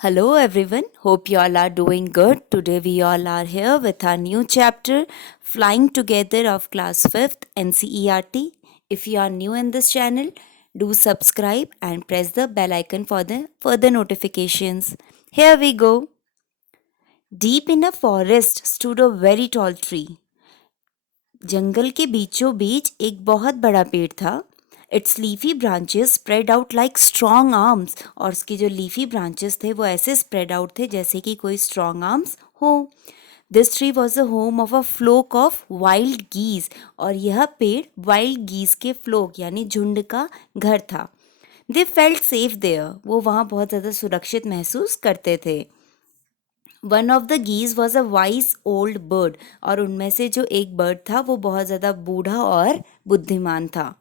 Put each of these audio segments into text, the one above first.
Hello everyone, hope you all are doing good. Today we all are here with our new chapter Flying Together of class 5th NCERT. If you are new in this channel, do subscribe and press the bell icon for the further notifications. Here we go. Deep in a forest stood a very tall tree. जंगल के बीचों बीच एक बहुत बड़ा पेड़ था. It's leafy branches spread out like strong arms, और उसके जो लीफी ब्रांचेस थे वो ऐसे स्प्रेड आउट थे जैसे कि कोई स्ट्रॉन्ग आर्म्स हो. This tree was the home of a flock of wild geese, और यह पेड़ वाइल्ड गीज के फ्लोक यानी झुंड का घर था. दे फेल्ट सेफ देयर, वो वहाँ बहुत ज़्यादा सुरक्षित महसूस करते थे. One of the geese was a wise old bird, और उनमें से जो एक बर्ड था वो बहुत ज़्यादा बूढ़ा और बुद्धिमान था.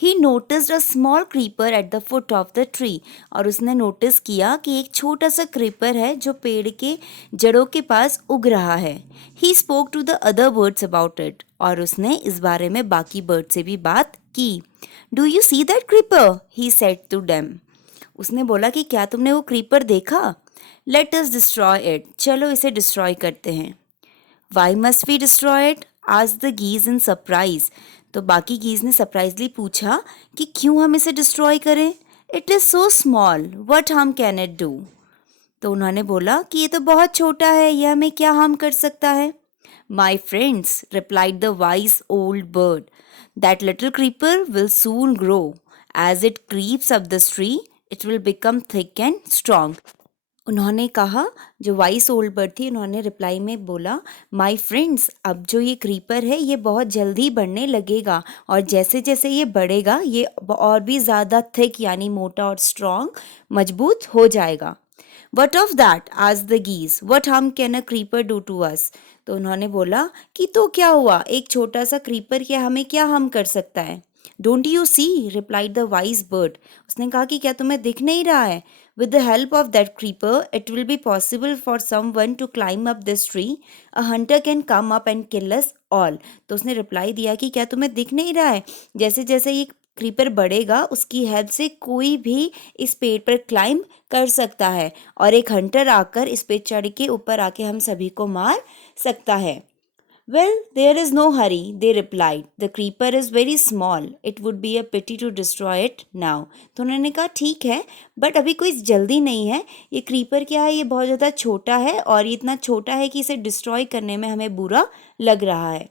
ही noticed a small creeper at the foot of the tree, और उसने नोटिस किया कि एक छोटा सा क्रीपर है जो पेड़ के जड़ों के पास उग रहा है. He spoke to the other birds about it, और उसने इस बारे में बाकी बर्ड से भी बात की. Do you see that creeper, he said to them. उसने बोला कि क्या तुमने वो क्रीपर देखा. लेट अस डिस्ट्रॉय इट, चलो इसे डिस्ट्रॉय करते हैं. Why must we destroy it, आज द गीज इन सरप्राइज. तो बाकी गीज ने सरप्राइजली पूछा कि क्यों हम इसे डिस्ट्रॉय करें. It is so small, what harm can it do. तो उन्होंने बोला कि ये तो बहुत छोटा है, यह हमें क्या हार्म कर सकता है. My friends, replied the wise old bird, that little creeper will soon grow. As it creeps up the tree it will become thick and strong. उन्होंने कहा, जो वाइस ओल्ड बर्ड थी, उन्होंने रिप्लाई में बोला, माय फ्रेंड्स, अब जो ये क्रीपर है ये बहुत जल्दी बढ़ने लगेगा, और जैसे जैसे ये बढ़ेगा ये और भी ज़्यादा थिक यानी मोटा और स्ट्रॉन्ग मजबूत हो जाएगा. वट ऑफ दैट, आज the geese, what harm can a creeper do to us. तो उन्होंने बोला कि तो क्या हुआ, एक छोटा सा क्रीपर क्या हमें क्या हार्म कर सकता है. Don't you see, replied the wise bird. उसने कहा कि क्या तुम्हें दिख नहीं रहा है. With the help of that creeper, it will be possible for someone to climb up this tree. A hunter can come up and kill us all. तो उसने रिप्लाई दिया कि क्या तुम्हें दिख नहीं रहा है, जैसे जैसे ये क्रीपर बढ़ेगा उसकी हेल्प से कोई भी इस पेड़ पर क्लाइंब कर सकता है, और एक हंटर आकर इस पे चढ़ के ऊपर आके हम सभी को मार सकता है. Well, there is no hurry, they replied. The creeper is very small. It would be a pity to destroy it now. तो उन्होंने कहा ठीक है, बट अभी कोई जल्दी नहीं है. ये क्रीपर क्या है, ये बहुत ज़्यादा छोटा है, और ये इतना छोटा है कि इसे डिस्ट्रॉय करने में हमें बुरा लग रहा है.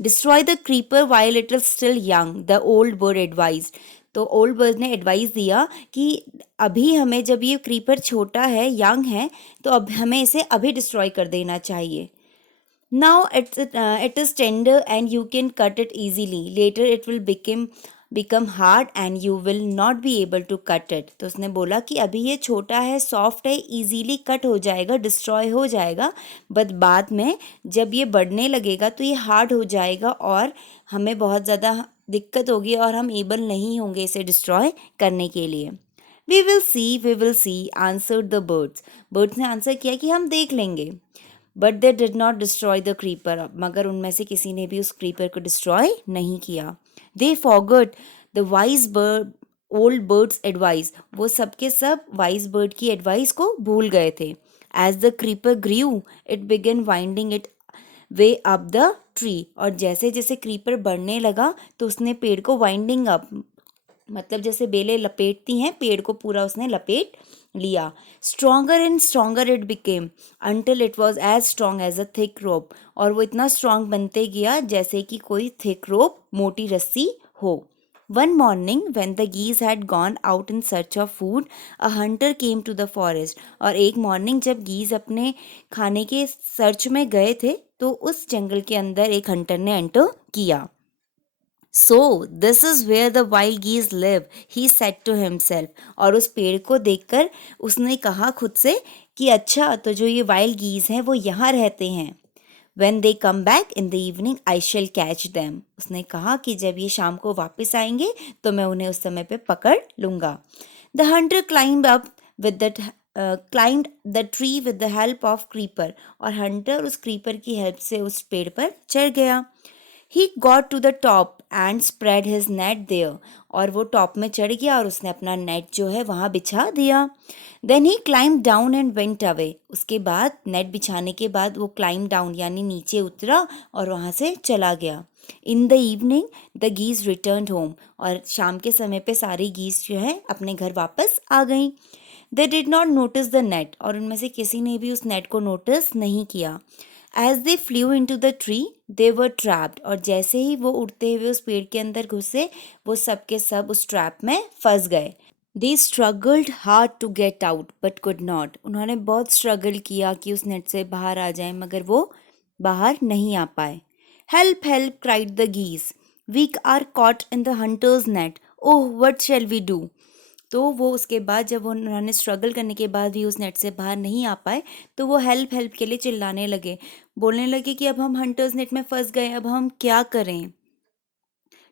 Destroy the creeper while it is still young, the old bird advised. तो ओल्ड बर्ड ने एडवाइस दिया कि अभी हमें, जब ये क्रीपर छोटा है, यंग है, तो अब हमें इसे अभी डिस्ट्रॉय कर देना चाहिए. Now it is tender and you can cut it easily. Later it will become hard and you will not be able to cut it. तो उसने बोला कि अभी ये छोटा है, सॉफ्ट है, इजीली कट हो जाएगा, डिस्ट्रॉय हो जाएगा, बट बाद में जब ये बढ़ने लगेगा तो ये हार्ड हो जाएगा और हमें बहुत ज़्यादा दिक्कत होगी और हम एबल नहीं होंगे इसे डिस्ट्रॉय करने के लिए. We will see answered the birds. Birds ने आंसर किया कि हम देख लेंगे. But they did not destroy the creeper, मगर उनमें से किसी ने भी उस क्रीपर को डिस्ट्रॉय नहीं किया. They forgot the wise bird old bird's advice, वो सबके सब वाइज बर्ड की एडवाइस को भूल गए थे. As the creeper grew it began winding its way up the tree, और जैसे जैसे क्रीपर बढ़ने लगा तो उसने पेड़ को वाइंडिंग अप, मतलब जैसे बेलें लपेटती हैं, पेड़ को पूरा उसने लपेट लिया. Stronger and stronger it became until it was as strong as a thick rope, और वो इतना स्ट्रॉन्ग बनते गया जैसे कि कोई थिक रोप, मोटी रस्सी हो. One morning when the geese had gone out in search of food, a hunter came to the forest. और एक मॉर्निंग जब गीज अपने खाने के सर्च में गए थे तो उस जंगल के अंदर एक हंटर ने एंटर किया. So this is where the wild geese live, he said to himself. और उस पेड़ को देखकर उसने कहा खुद से कि अच्छा, तो जो ये वाइल्ड गीज हैं वो यहाँ रहते हैं. When they come back in the evening I shall catch them. उसने कहा कि जब ये शाम को वापस आएंगे तो मैं उन्हें उस समय पे पकड़ लूँगा. The Hunter climb up with that climb the tree with the help of creeper, और हंटर उस क्रीपर की हेल्प से उस पेड़ पर चढ़ गया. He got to the top and spread his net there. और वो टॉप में चढ़ गया और उसने अपना नेट जो है वहाँ बिछा दिया. Then he climbed down and went away. उसके बाद नेट बिछाने के बाद वो climb down यानी नीचे उतरा और वहाँ से चला गया. In the evening, the geese returned home. और शाम के समय पे सारी geese जो है अपने घर वापस आ गई. They did not notice the net. और उनमें से किसी ने भी उस नेट को नोटिस नहीं किया. As they flew into the tree, they were trapped. और जैसे ही वो उड़ते हुए उस पेड़ के अंदर घुसे, वो सब के सब उस ट्रैप में फंस गए. They struggled hard to get out, but could not. उन्होंने बहुत स्ट्रगल किया कि उस नेट से बाहर आ जाएं, मगर वो बाहर नहीं आ पाए. Help, help, cried the geese. We are caught in the hunter's net. Oh, what shall we do? तो वो उसके बाद जब उन्होंने स्ट्रगल करने के बाद भी उस नेट से बाहर नहीं आ पाए, तो वो हेल्प हेल्प के लिए चिल्लाने लगे, बोलने लगे कि अब हम हंटर्स नेट में फंस गए, अब हम क्या करें.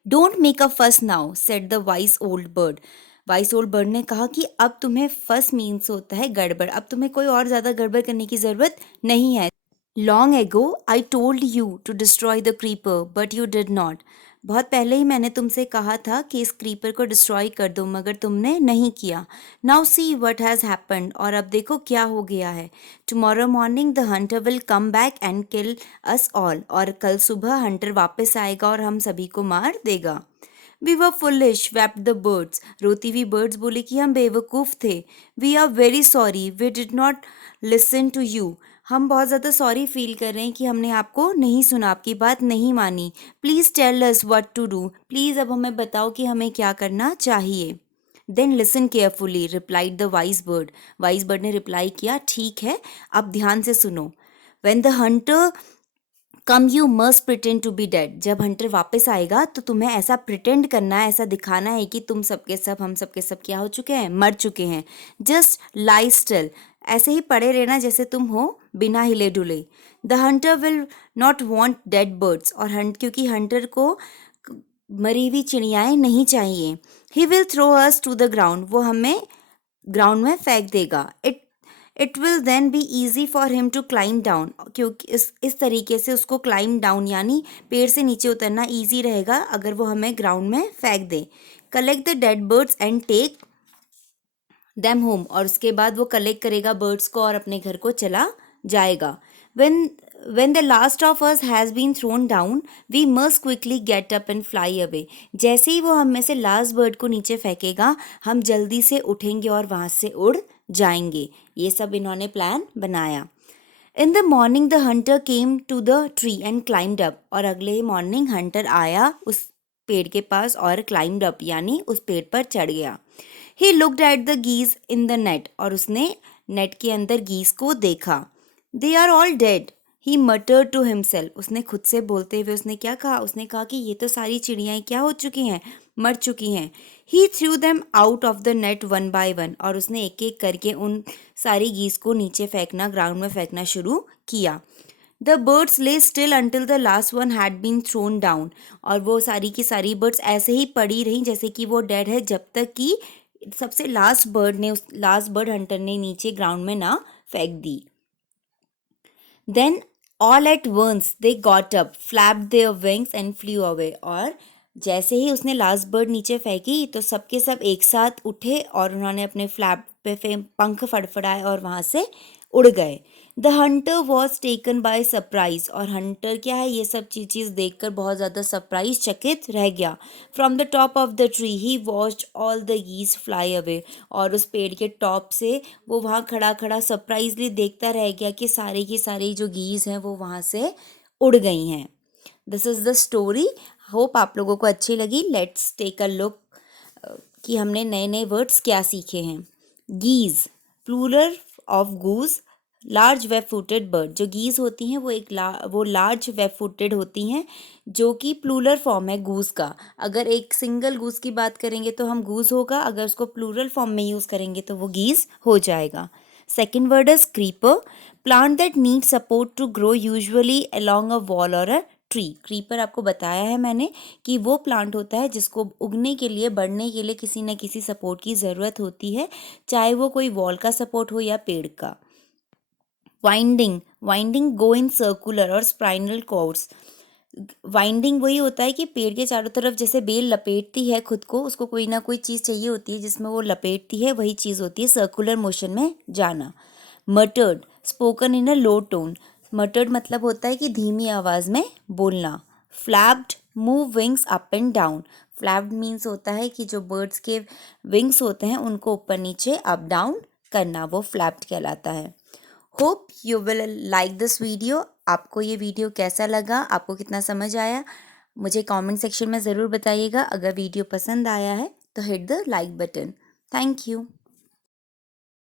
डोंट मेक अ फस now, said the vice old bird. Vice old bird ने कहा कि अब तुम्हें फस मीन्स होता है गड़बड़, अब तुम्हें कोई और ज़्यादा गड़बड़ करने की ज़रूरत नहीं है. Long ago I told you to destroy the creeper but you did not. बहुत पहले ही मैंने तुमसे कहा था कि इस क्रीपर को डिस्ट्रॉय कर दो, मगर तुमने नहीं किया. Now see what has happened. और अब देखो क्या हो गया है. Tomorrow morning the hunter will come back and kill us all. और कल सुबह हंटर वापस आएगा और हम सभी को मार देगा. We were foolish, wept the birds. रोती हुई बर्ड्स बोले कि हम बेवकूफ़ थे. We are very sorry, we did not listen to you. हम बहुत ज़्यादा सॉरी फील कर रहे हैं कि हमने आपको नहीं सुना, आपकी बात नहीं मानी. Please tell us what to do. Please अब हमें बताओ कि हमें क्या करना चाहिए. Then listen carefully, replied the wise bird. Wise bird ने रिप्लाई किया, ठीक है, अब ध्यान से सुनो. When the hunter come you must pretend to be dead. जब हंटर वापस आएगा तो तुम्हें ऐसा प्रिटेंड करना है, ऐसा दिखाना है कि तुम सबके सब, हम सबके सब क्या हो चुके हैं, मर चुके हैं. जस्ट लाई स्टिल, ऐसे ही पड़े रहना जैसे तुम हो, बिना हिले डुले. The hunter will not want dead birds. और क्योंकि हंटर को मरी हुई चिड़ियाएँ नहीं चाहिए. He will throw us to the ground. वो हमें ग्राउंड में फेंक देगा. It will then be easy for him to climb down. क्योंकि इस तरीके से उसको क्लाइम डाउन यानी पेड़ से नीचे उतरना ईजी रहेगा अगर वो हमें ग्राउंड में फेंक दे. Collect the dead birds and take them home. और उसके बाद वो कलेक्ट करेगा बर्ड्स को और अपने घर को चला जाएगा. When the last of us has been thrown down, we must quickly get up and fly away. जैसे ही वो हम में से लास्ट बर्ड को नीचे फेंकेगा, हम जल्दी से उठेंगे और वहाँ से उड़ जाएंगे. ये सब इन्होंने प्लान बनाया. In the morning the hunter came to the tree and climbed up. और अगले ही मॉर्निंग हंटर आया उस पेड़ के पास और क्लाइम्ड अप यानी उस पेड़ पर चढ़ गया. He looked at the geese in the net. और उसने नेट के अंदर गीज को देखा. They are all dead, he muttered to himself. उसने खुद से बोलते हुए उसने क्या कहा, उसने कहा कि ये तो सारी चिड़ियाँ क्या हो चुकी हैं, मर चुकी हैं. He threw them out of the net one by one. और उसने एक एक करके उन सारी गीज को नीचे फेंकना, ग्राउंड में फेंकना शुरू किया. The birds lay still until the last one had been thrown down. और वो सारी की सारी बर्ड्स ऐसे ही पड़ी रहीं जैसे कि वो डेड है, जब तक कि सबसे लास्ट बर्ड हंटर ने नीचे ग्राउंड में ना फेंक दी. Then all at once they got up, flapped their wings and flew away. और जैसे ही उसने लास्ट बर्ड नीचे फेंकी तो सबके सब एक साथ उठे और उन्होंने अपने फ्लैप पे पंख फड़फड़ाए और वहाँ से उड़ गए. The Hunter was taken by surprise. और हंटर क्या है, ये सब चीज़ देखकर बहुत ज़्यादा सरप्राइज, चकित रह गया. From the top of the tree he watched all the geese fly away. और उस पेड़ के टॉप से वो वहाँ खड़ा खड़ा सरप्राइजली देखता रह गया कि सारी की सारी जो गीज हैं वो वहाँ से उड़ गई हैं. This is the story. Hope आप लोगों को अच्छी लगी. लेट्स टेक अ लुक कि हमने नए नए वर्ड्स क्या सीखे हैं. गीज, plural of goose, large web footed bird. जो गीज होती हैं वो लार्ज वेब फुटेड होती हैं, जो कि प्लूरल फॉर्म है गूज का. अगर एक सिंगल गूज की बात करेंगे तो हम गूज होगा, अगर उसको प्लूरल फॉर्म में यूज़ करेंगे तो वो गीज हो जाएगा. Second word is creeper, plant that need support to grow usually along a wall और अ ट्री. क्रीपर आपको बताया है मैंने कि वो प्लांट होता है जिसको उगने के लिए, बढ़ने के लिए किसी न किसी सपोर्ट की ज़रूरत होती है, चाहे वो कोई वॉल का सपोर्ट हो या पेड़ का. Winding, winding go in circular और स्पाइनल कॉर्ड्स. वाइंडिंग वही होता है कि पेड़ के चारों तरफ जैसे बेल लपेटती है खुद को, उसको कोई ना कोई चीज़ चाहिए होती है जिसमें वो लपेटती है, वही चीज़ होती है सर्कुलर मोशन में जाना। मटर्ड, spoken in a low tone. मटर्ड मतलब होता है कि धीमी आवाज़ में बोलना। Flapped, move wings up and down. Flapped means होता है कि जो बर्ड्स के विंग्स होते हैं उनको ऊपर नीचे अप डाउन करना, वो फ्लैप्ड कहलाता है। Hope you will like this video. आपको ये वीडियो कैसा लगा, आपको कितना समझ आया, मुझे कमेंट सेक्शन में ज़रूर बताइएगा। अगर वीडियो पसंद आया है तो hit the like button. Thank you.